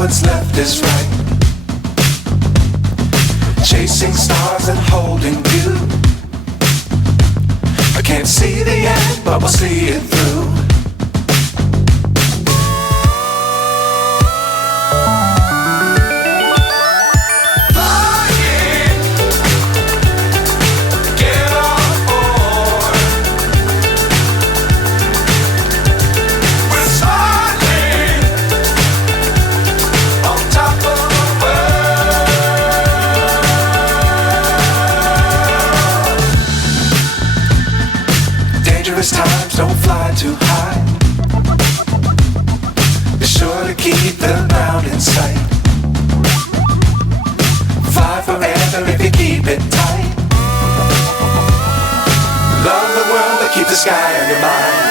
what's left is right. Chasing stars and holding you. I can't see the end, but we'll see it through. Dangerous times, don't fly too high. Be sure to keep the ground in sight. Fly forever if you keep it tight. Love the world, but keep the sky on your mind.